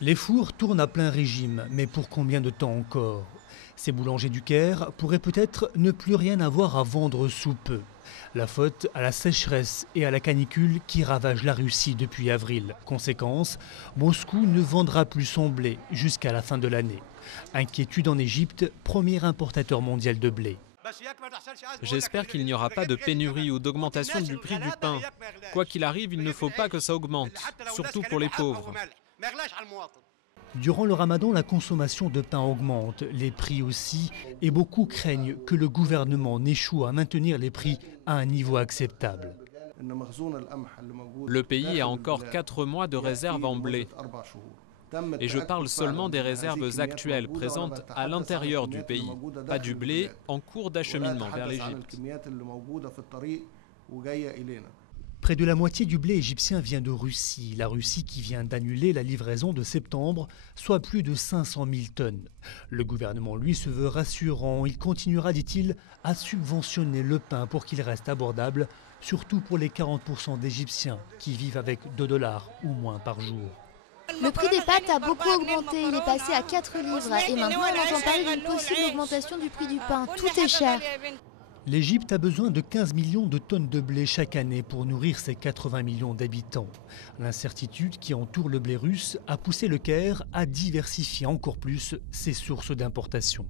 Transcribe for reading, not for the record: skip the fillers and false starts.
Les fours tournent à plein régime, mais pour combien de temps encore? Ces boulangers du Caire pourraient peut-être ne plus rien avoir à vendre sous peu. La faute à la sécheresse et à la canicule qui ravagent la Russie depuis avril. Conséquence, Moscou ne vendra plus son blé jusqu'à la fin de l'année. Inquiétude en Égypte, premier importateur mondial de blé. J'espère qu'il n'y aura pas de pénurie ou d'augmentation du prix du pain. Quoi qu'il arrive, il ne faut pas que ça augmente, surtout pour les pauvres. Durant le ramadan, la consommation de pain augmente, les prix aussi, et beaucoup craignent que le gouvernement n'échoue à maintenir les prix à un niveau acceptable. Le pays a encore 4 mois de réserve en blé. Et je parle seulement des réserves actuelles présentes à l'intérieur du pays, pas du blé en cours d'acheminement vers l'Égypte. Près de la moitié du blé égyptien vient de Russie. La Russie qui vient d'annuler la livraison de septembre, soit plus de 500 000 tonnes. Le gouvernement, lui, se veut rassurant. Il continuera, dit-il, à subventionner le pain pour qu'il reste abordable, surtout pour les 40% d'Égyptiens qui vivent avec 2 $ ou moins par jour. Le prix des pâtes a beaucoup augmenté, il est passé à 4 livres et maintenant on entend parler d'une possible augmentation du prix du pain. Tout est cher. L'Égypte a besoin de 15 millions de tonnes de blé chaque année pour nourrir ses 80 millions d'habitants. L'incertitude qui entoure le blé russe a poussé le Caire à diversifier encore plus ses sources d'importation.